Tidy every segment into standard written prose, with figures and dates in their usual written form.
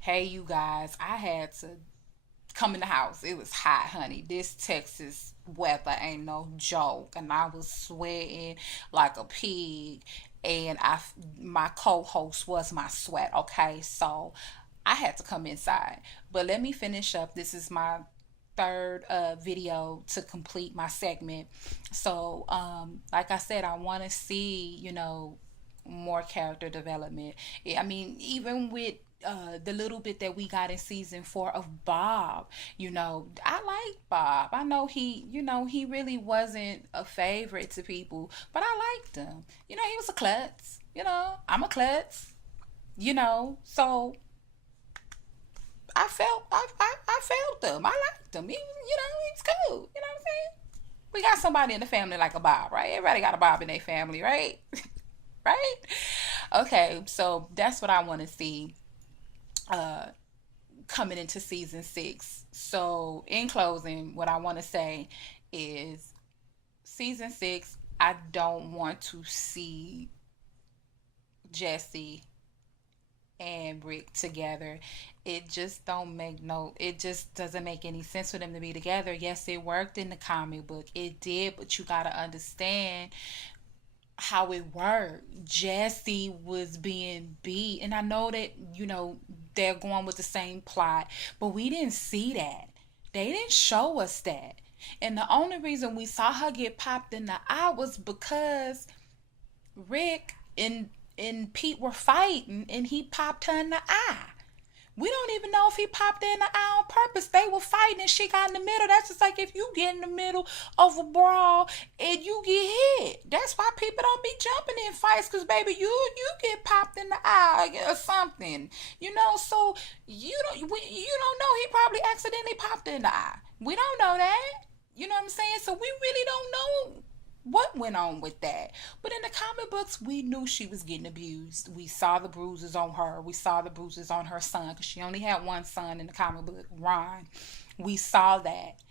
Hey, you guys, I had to come in the house. It was hot, honey. This Texas weather ain't no joke, and I was sweating like a pig. And my co-host was my sweat. Okay, so I had to come inside. But let me finish up. This is my third video to complete my segment. So, like I said, I want to see, more character development. I mean, even with the little bit that we got in season 4 of Bob, I like Bob. I know he really wasn't a favorite to people, but I liked him. He was a klutz. I'm a klutz. So I felt them. I liked them. He was cool. You know what I'm saying? We got somebody in the family like a Bob, right? Everybody got a Bob in their family, right? Right? Okay, so that's what I want to see uh, coming into season 6. So, in closing, what I want to say is season 6, I don't want to see Jesse and Rick together. It just doesn't make any sense for them to be together. Yes, it worked in the comic book. It did, but you got to understand how it worked. Jesse was being beat, and I know that they're going with the same plot, but we didn't see that. They didn't show us that. And the only reason we saw her get popped in the eye was because Rick and Pete were fighting, and he popped her in the eye. We don't even know if he popped her in the eye on purpose. They were fighting and she got in the middle. That's just like if you get in the middle of a brawl and you get hit. That's why people don't be jumping in fights, because baby, you get popped in the eye or something. So you don't know, he probably accidentally popped her in the eye. We don't know that. You know what I'm saying? So we really don't know what went on with that. But in the comic books, we knew she was getting abused. We saw the bruises on her. We saw the bruises on her son, because she only had one son in the comic book, Ron. We saw that,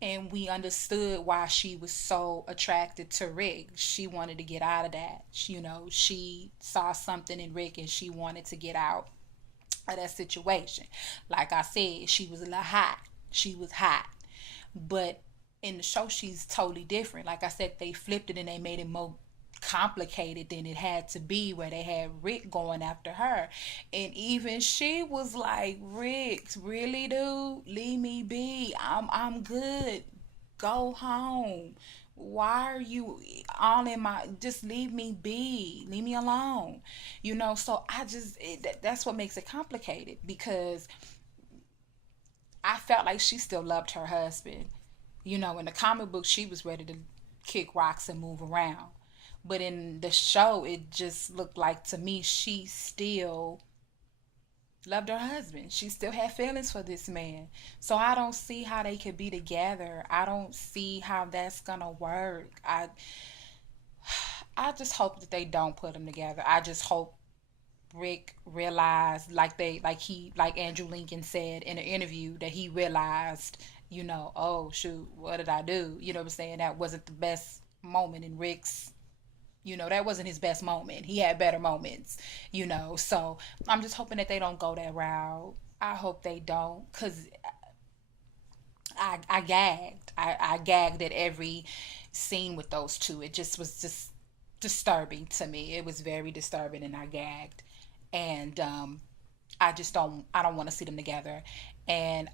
and we understood why she was so attracted to Rick. She wanted to get out of that. She saw something in Rick and she wanted to get out of that situation. Like I said, she was a little hot. She was hot. But in the show, she's totally different. Like I said, they flipped it and they made it more complicated than it had to be, where they had Rick going after her. And even she was like, Rick, really, dude? Leave me be. I'm good. Go home. Why are you all in my, just leave me be, leave me alone. So that's what makes it complicated, because I felt like she still loved her husband. In the comic book, she was ready to kick rocks and move around. But in the show, it just looked like to me she still loved her husband. She still had feelings for this man. So I don't see how they could be together. I don't see how that's gonna work. I just hope that they don't put them together. I just hope Rick realized, like Andrew Lincoln said in an interview, that he realized, oh shoot, what did I do? You know what I'm saying? That wasn't the best moment in Rick's, that wasn't his best moment. He had better moments, So I'm just hoping that they don't go that route. I hope they don't, because I gagged. I gagged at every scene with those two. It just was just disturbing to me. It was very disturbing, and I gagged. And I don't want to see them together. And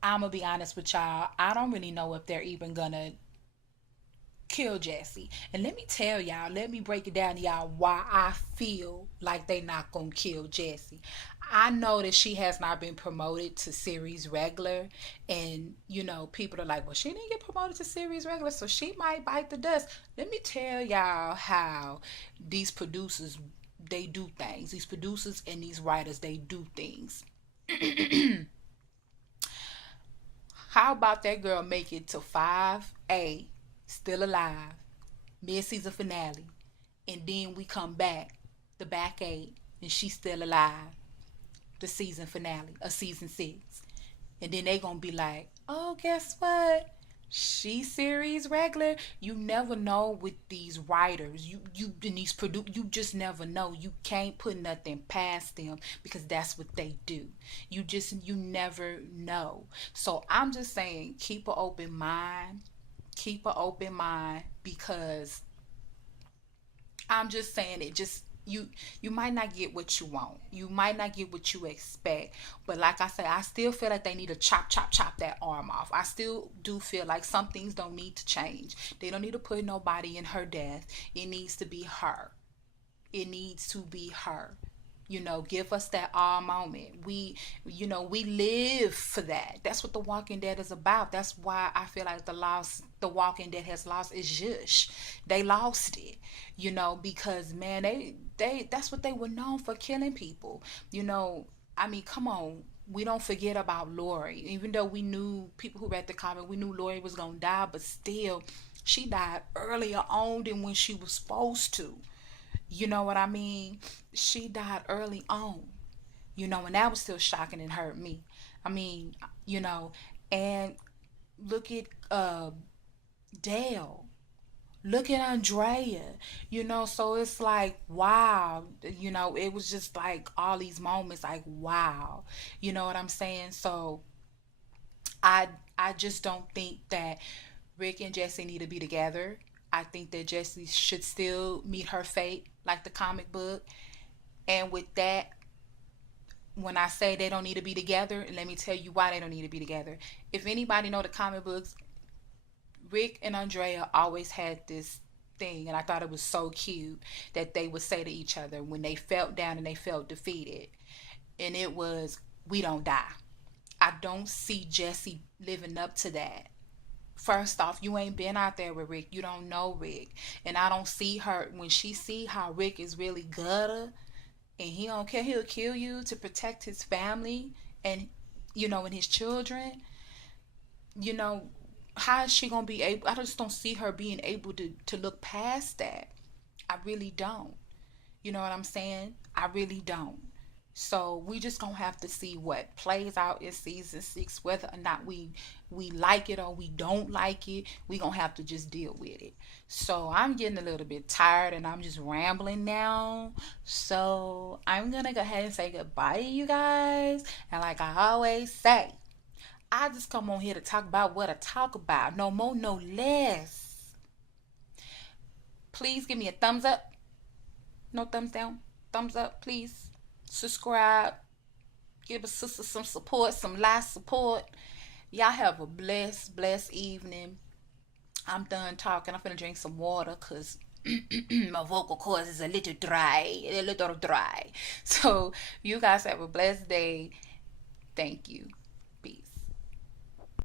I'm gonna be honest with y'all. I don't really know if they're even gonna kill Jesse. And let me tell y'all, let me break it down to y'all why I feel like they not gonna kill Jesse. I know that she has not been promoted to series regular, and people are like, well, she didn't get promoted to series regular, so she might bite the dust. Let me tell y'all how these producers, they do things. These producers and these writers, they do things. How about that girl make it to 5A, still alive, mid-season finale, and then we come back, the back 8, and she's still alive, the season finale of season 6. And then they gonna be like, oh, guess what? She series regular, you never know with these writers. You in these you just never know. You can't put nothing past them because that's what they do. You never know. So I'm just saying, keep an open mind. Keep an open mind because I'm just saying it just you might not get what you want. You might not get what you expect. But like I said, I still feel like they need to chop that arm off. I still do feel like some things don't need to change. They don't need to put nobody in her death. It needs to be her. It needs to be her. Give us that all moment. We live for that. That's what The Walking Dead is about. That's why I feel like The Walking Dead has lost its zhuzh. They lost it, because man, that's what they were known for, killing people. You know, I mean, come on. We don't forget about Lori. Even though we knew, people who read the comic, we knew Lori was gonna die, but still, she died earlier on than when she was supposed to. You know what I mean? She died early on, and that was still shocking and hurt me. I mean, and look at Dale. Look at Andrea, so it's like, wow, it was just like all these moments, like, wow, you know what I'm saying? So I I just don't think that Rick and Jesse need to be together. I think that Jesse should still meet her fate like the comic book. And with that, when I say they don't need to be together, let me tell you why they don't need to be together. If anybody know the comic books, Rick and Andrea always had this thing, and I thought it was so cute that they would say to each other when they felt down and they felt defeated, and it was, "We don't die." I don't see Jesse living up to that. First off, you ain't been out there with Rick. You don't know Rick. And I don't see her, when she see how Rick is really gutter and he don't care, he'll kill you to protect his family and and his children, you know, how is she gonna be able, I just don't see her being able to look past that. I really don't. You know what I'm saying? I really don't. So we just gonna have to see what plays out in season 6, whether or not we like it or we don't like it. We gonna have to just deal with it. So I'm getting a little bit tired and I'm just rambling now. So I'm gonna go ahead and say goodbye to you guys. And like I always say, I just come on here to talk about what I talk about. No more, no less. Please give me a thumbs up. No thumbs down. Thumbs up, please. Subscribe. Give a sister some support, some live support. Y'all have a blessed evening. I'm done talking. I'm finna drink some water because my vocal cords is a little dry. A little dry. So you guys have a blessed day. Thank you. Peace.